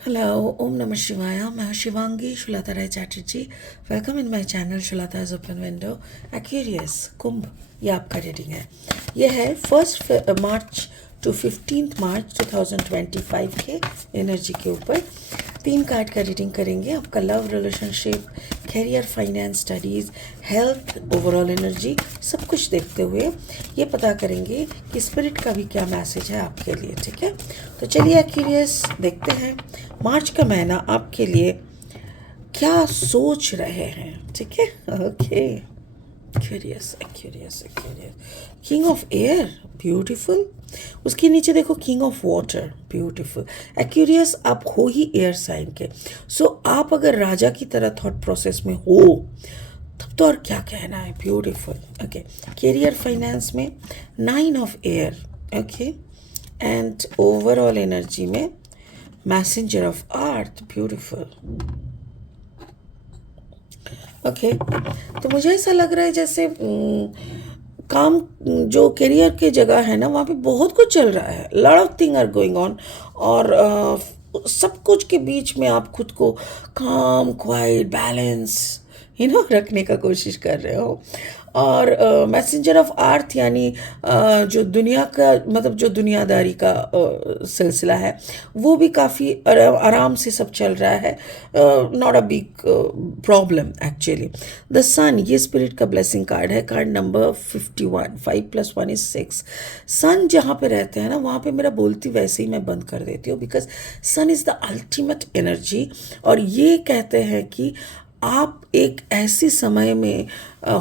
Hello, Om Namah Shivaya. मैं हूँ Shivangi Shulata Rai Chatterjee. Welcome in my channel Shulata's open window. Aquarius Kumbh, ये आपका रीडिंग है. ये है 1 मार्च टू 15 मार्च 2025 के एनर्जी के ऊपर. 3 कार्ड का रीडिंग करेंगे. आपका love, relationship, career, finance, studies, health, overall energy, सब कुछ देखते हुए ये पता करेंगे कि स्पिरिट का भी क्या मैसेज है आपके लिए. ठीक है, तो चलिए एक्वेरियस देखते हैं मार्च का महीना आपके लिए क्या सोच रहे हैं. ठीक है, okay. Curious curious curious. King of air, beautiful. उसके नीचे देखो king of water, beautiful. Aquarius, आप हो ही एयर साइन के. सो आप अगर राजा की तरह थॉट प्रोसेस में हो तब तो और क्या कहना है. ब्यूटीफुल. ओके, कैरियर, फाइनेंस में 9 of air. Okay, and overall energy में messenger of earth, beautiful. Okay, तो मुझे ऐसा लग रहा है जैसे काम जो करियर के जगह है ना, वहाँ पे बहुत कुछ चल रहा है. Lot of thing are going on. और सब कुछ के बीच में आप खुद को काम, क्वाइट, बैलेंस रखने का कोशिश कर रहे हो. और मैसेंजर ऑफ अर्थ यानी जो दुनिया का मतलब जो दुनियादारी का सिलसिला है वो भी काफ़ी आराम से सब चल रहा है. Not a big problem actually. The sun, ये स्पिरिट का ब्लेसिंग कार्ड है. Card number 51. 5+1 is 6. सन जहाँ पे रहते हैं ना, वहाँ पे मेरा बोलती वैसे ही मैं बंद कर देती हूँ, because sun is the ultimate energy. और ये कहते हैं कि आप एक ऐसे समय में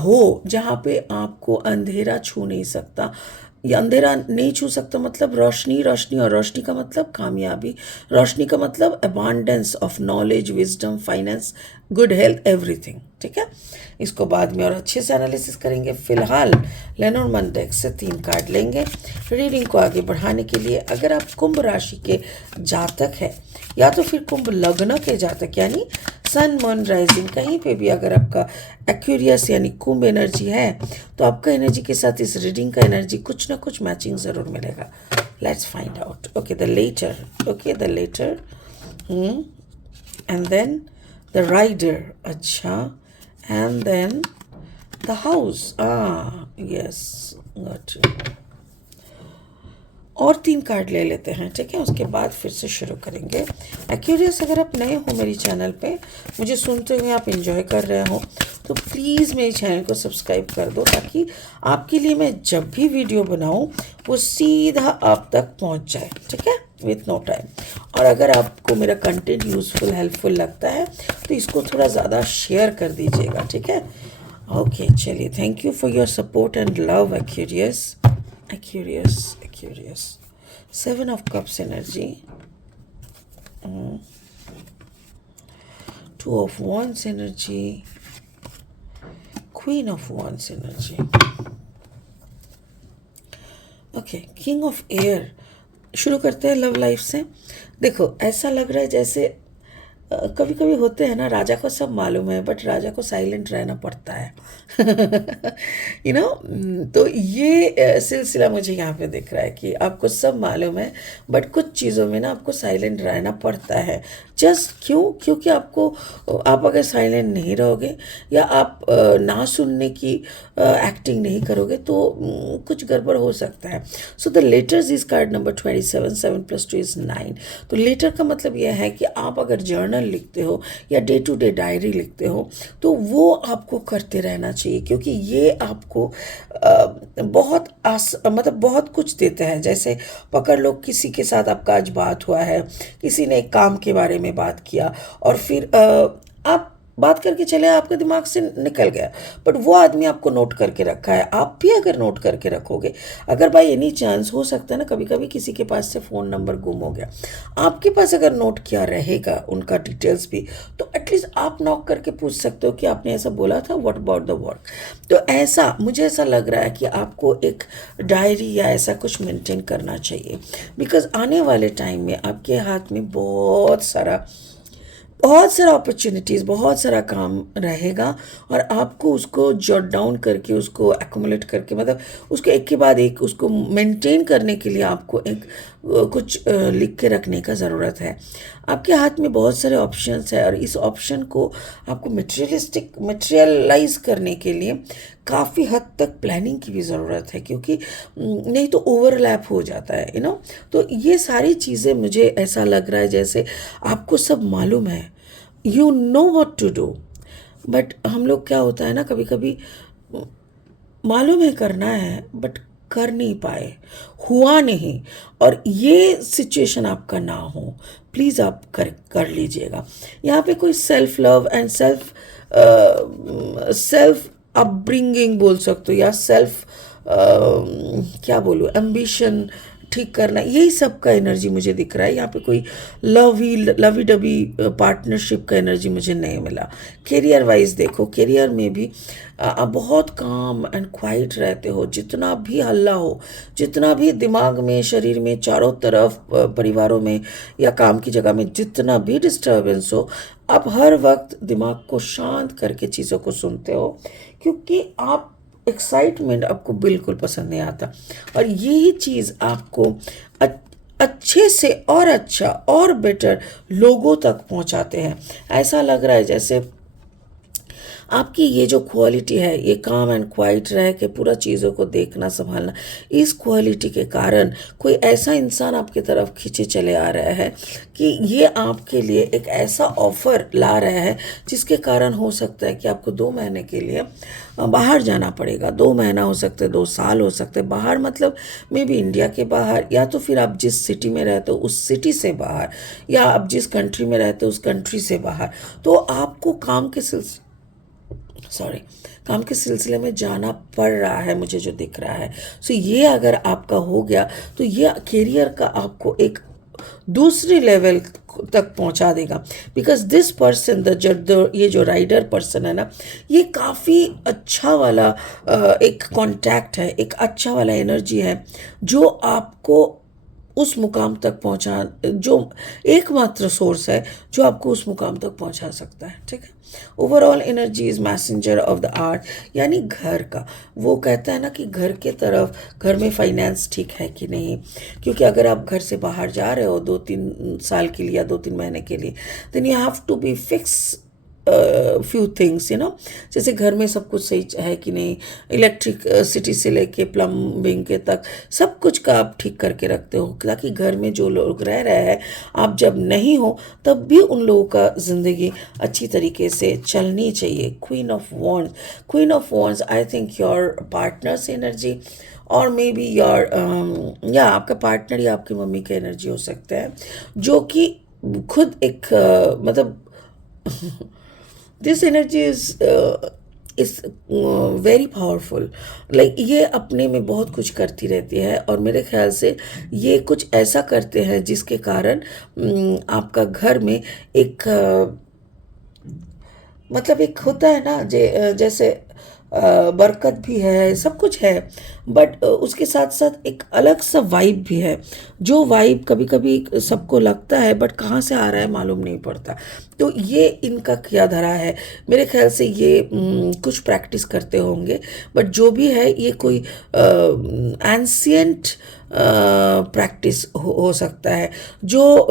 हो जहाँ पे आपको अंधेरा छू नहीं सकता. ये अंधेरा नहीं छू सकता मतलब रोशनी, रोशनी, और रोशनी का मतलब कामयाबी, रोशनी का मतलब abundance of knowledge, wisdom, finance, good health, everything. ठीक है, इसको बाद में और अच्छे से एनालिसिस करेंगे. फिलहाल लेनोर्मन डेक से 3 कार्ड लेंगे रीडिंग को आगे बढ़ाने के लिए. अगर आप कुंभ राशि के जातक हैं या तो फिर कुंभ लग्न के जातक यानी सन, मून, राइजिंग, कहीं पे भी अगर आपका एक्वेरियस यानी कुंभ एनर्जी है तो आपका एनर्जी के साथ इस रीडिंग का एनर्जी कुछ ना कुछ मैचिंग ज़रूर मिलेगा. Let's find out. Okay, the letter. Okay, the letter and then the rider. अच्छा, and then the house. Yes, got you. और 3 कार्ड ले लेते हैं. ठीक है, उसके बाद फिर से शुरू करेंगे. एक्यूरियस, अगर आप नए हो मेरी चैनल पे, मुझे सुनते हुए आप एंजॉय कर रहे हो तो प्लीज़ मेरे चैनल को सब्सक्राइब कर दो, ताकि आपके लिए मैं जब भी वीडियो बनाऊँ वो सीधा आप तक पहुँच जाए. ठीक है, विथ नो टाइम. और अगर आपको मेरा कंटेंट यूज़फुल, हेल्पफुल लगता है तो इसको थोड़ा ज़्यादा शेयर कर दीजिएगा. ठीक है, ओके. चलिए, thank you for your support and love Aquarius. Aquarius. 7 of Cups energy. 2 of Wands energy. Queen of Wands energy. Okay, king of air. शुरू करते हैं लव लाइफ से. देखो, ऐसा लग रहा है जैसे कभी कभी होते हैं ना, राजा को सब मालूम है बट राजा को साइलेंट रहना पड़ता है. तो ये सिलसिला मुझे यहाँ पे दिख रहा है कि आपको सब मालूम है बट कुछ चीज़ों में ना आपको साइलेंट रहना पड़ता है. जस्ट क्योंकि आपको, आप अगर साइलेंट नहीं रहोगे या आप ना सुनने की एक्टिंग नहीं करोगे तो कुछ गड़बड़ हो सकता है. So the letters is called number 27. 7+2 is 9. तो लेटर का मतलब यह है कि आप अगर जर्नल लिखते हो या डे टू डे डायरी लिखते हो तो वो आपको करते रहना चाहिए, क्योंकि ये आपको बहुत मतलब बहुत कुछ देता है. जैसे पकड़ लो, किसी के साथ आपका आज बात हुआ है, किसी ने एक काम के बारे में बात किया और फिर आप बात करके चले, आपके दिमाग से निकल गया बट वो आदमी आपको नोट करके रखा है. आप भी अगर नोट करके रखोगे, अगर बाई एनी चांस, हो सकता है ना कभी कभी किसी के पास से फ़ोन नंबर गुम हो गया, आपके पास अगर नोट किया रहेगा उनका डिटेल्स भी, तो एटलीस्ट आप नॉक करके पूछ सकते हो कि आपने ऐसा बोला था, व्हाट अबाउट द वर्क. तो ऐसा मुझे ऐसा लग रहा है कि आपको एक डायरी या ऐसा कुछ मेंटेन करना चाहिए, बिकॉज आने वाले टाइम में आपके हाथ में बहुत सारा अपॉर्चुनिटीज़, बहुत सारा काम रहेगा और आपको उसको जॉट डाउन करके, उसको एक्यूमुलेट करके, मतलब उसको एक के बाद एक उसको मेंटेन करने के लिए आपको एक कुछ लिख के रखने का ज़रूरत है. आपके हाथ में बहुत सारे ऑप्शंस है और इस ऑप्शन को आपको मटेरियलाइज करने के लिए काफ़ी हद तक प्लानिंग की भी ज़रूरत है, क्योंकि नहीं तो ओवरलैप हो जाता है तो ये सारी चीज़ें मुझे ऐसा लग रहा है जैसे आपको सब मालूम है, you know what to do, but हम लोग क्या होता है ना, कभी कभी मालूम है करना है बट कर नहीं पाए, हुआ नहीं। और ये सिचुएशन आपका ना हो, प्लीज़ आप कर कर लीजिएगा। यहाँ पे कोई self love and self upbringing बोल सकते हो, या सेल्फ क्या बोलूँ, एम्बिशन ठीक करना, यही सब का एनर्जी मुझे दिख रहा है। यहाँ पे कोई लवी डबी पार्टनरशिप का एनर्जी मुझे नहीं मिला। करियर वाइज देखो, करियर में भी आप बहुत काम एंड क्वाइट रहते हो, जितना भी हल्ला हो, जितना भी दिमाग में, शरीर में, चारों तरफ, परिवारों में या काम की जगह में जितना भी डिस्टर्बेंस हो, आप हर वक्त दिमाग को शांत करके चीज़ों को सुनते हो, क्योंकि आप एक्साइटमेंट आपको बिल्कुल पसंद नहीं आता। और यही चीज़ आपको अच्छे से और अच्छा और बेटर लोगों तक पहुंचाते हैं। ऐसा लग रहा है जैसे आपकी ये जो क्वालिटी है, ये काम एंड क्वाइट रह के पूरा चीज़ों को देखना संभालना, इस क्वालिटी के कारण कोई ऐसा इंसान आपकी तरफ खींचे चले आ रहा है कि ये आपके लिए एक ऐसा ऑफ़र ला रहा है जिसके कारण हो सकता है कि आपको 2 महीने के लिए बाहर जाना पड़ेगा। 2 महीना हो सकते हैं, 2 साल हो सकते हैं बाहर, मतलब मे बी इंडिया के बाहर, या तो फिर आप जिस सिटी में रहते हो उस सिटी से बाहर, या आप जिस कंट्री में रहते हो उस कंट्री से बाहर। तो आपको काम के सिलसिले में जाना पड़ रहा है, मुझे जो दिख रहा है। सो ये अगर आपका हो गया तो ये करियर का आपको एक दूसरे लेवल तक पहुंचा देगा। बिकॉज दिस पर्सन, ये जो राइडर पर्सन है ना, ये काफ़ी अच्छा वाला एक कांटेक्ट है, एक अच्छा वाला एनर्जी है जो आपको उस मुकाम तक पहुंचा, जो एकमात्र सोर्स है जो आपको उस मुकाम तक पहुंचा सकता है। ठीक है, overall energy is messenger of the art, यानी घर का। वो कहता है ना कि घर के तरफ, घर में फाइनेंस ठीक है कि नहीं, क्योंकि अगर आप घर से बाहर जा रहे हो 2-3 साल के लिए या 2-3 महीने के लिए, then you have to be fix few things, जैसे घर में सब कुछ सही है कि नहीं, इलेक्ट्रिक सिटी से लेके प्लम्बिंग के तक सब कुछ का आप ठीक करके रखते हो, ताकि घर में जो लोग रह रहे हैं, आप जब नहीं हो तब भी उन लोगों का ज़िंदगी अच्छी तरीके से चलनी चाहिए। Queen of wands, I think your partners energy, और मे बी योर या आपका पार्टनर या आपकी मम्मी की एनर्जी हो सकता है, जो कि खुद एक मतलब this energy is very powerful. Like ये अपने में बहुत कुछ करती रहती है, और मेरे ख्याल से ये कुछ ऐसा करते हैं जिसके कारण आपका घर में एक मतलब एक होता है ना, जैसे बरकत भी है, सब कुछ है, बट उसके साथ साथ एक अलग सा वाइब भी है, जो वाइब कभी कभी सबको लगता है बट कहाँ से आ रहा है मालूम नहीं पड़ता। तो ये इनका किया धरा है, मेरे ख्याल से ये कुछ प्रैक्टिस करते होंगे, बट जो भी है ये कोई एंशियंट प्रैक्टिस हो सकता है, जो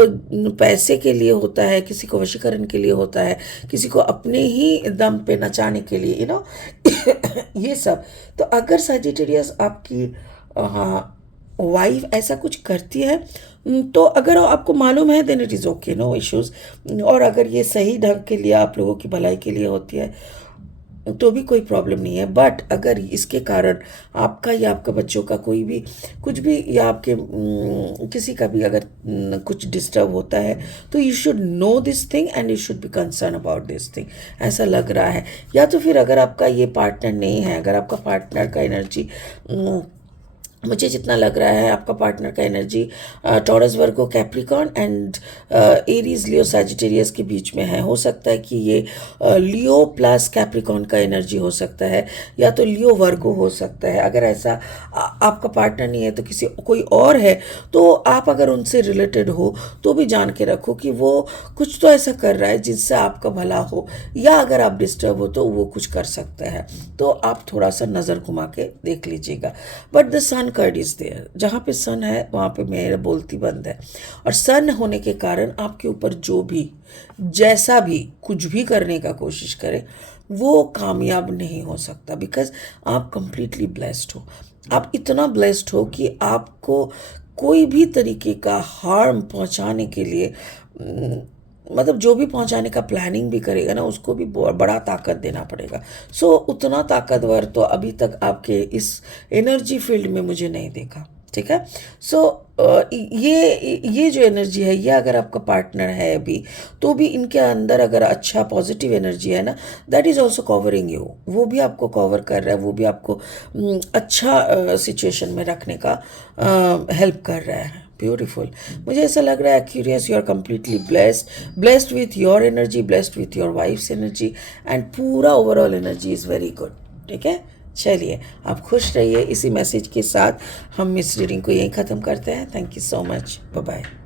पैसे के लिए होता है, किसी को वशीकरण के लिए होता है, किसी को अपने ही दम पे नचाने के लिए, ये सब। तो अगर सजिटेरियस आपकी हाँ वाइफ ऐसा कुछ करती है, तो अगर आपको मालूम है then it is okay, no issues. और अगर ये सही ढंग के लिए, आप लोगों की भलाई के लिए होती है, तो भी कोई प्रॉब्लम नहीं है। बट अगर इसके कारण आपका या आपके बच्चों का कोई भी कुछ भी, या आपके किसी का भी अगर कुछ डिस्टर्ब होता है, तो you should know this thing and you should be concern about this thing, ऐसा लग रहा है। या तो फिर अगर आपका ये पार्टनर नहीं है, अगर आपका पार्टनर का एनर्जी, मुझे जितना लग रहा है आपका पार्टनर का energy taurus, Virgo, Capricorn and Aries, Leo, Sagittarius के बीच में है। हो सकता है कि ये लियो प्लस कैप्रिकॉर्न का एनर्जी हो सकता है, या तो लियो वर्गो हो सकता है। अगर ऐसा आपका पार्टनर नहीं है तो कोई और है, तो आप अगर उनसे रिलेटेड हो तो भी जान के रखो कि वो कुछ तो ऐसा कर रहा है जिससे आपका भला हो, या अगर आप डिस्टर्ब हो तो वो कुछ कर सकता है। तो आप थोड़ा सा नज़र घुमा के देख लीजिएगा। But the sun card is there, जहाँ पे सन है वहाँ पे मेरा बोलती बंद है। और सन होने के कारण आपके ऊपर जो भी जैसा भी कुछ भी करने का कोशिश करे वो कामयाब नहीं हो सकता, बिकॉज आप कंप्लीटली ब्लेस्ड हो। आप इतना ब्लेस्ड हो कि आपको कोई भी तरीके का हार्म पहुंचाने के लिए मतलब जो भी पहुंचाने का प्लानिंग भी करेगा ना उसको भी बड़ा ताकत देना पड़ेगा। सो उतना ताकतवर तो अभी तक आपके इस एनर्जी फील्ड में मुझे नहीं देखा। ठीक है। सो ये जो एनर्जी है, ये अगर आपका पार्टनर है अभी तो भी इनके अंदर अगर अच्छा पॉजिटिव एनर्जी है ना, that is also covering you. वो भी आपको कवर कर रहा है, वो भी आपको अच्छा सिचुएशन में रखने का हेल्प कर रहा है। ब्यूटीफुल। मुझे ऐसा लग रहा है curious you are completely blessed with your energy, blessed with your wife's energy, and पूरा overall energy is very good. ठीक है। चलिए, आप खुश रहिए। इसी मैसेज के साथ हम इस रीडिंग को यहीं ख़त्म करते हैं। Thank you so much. Bye bye.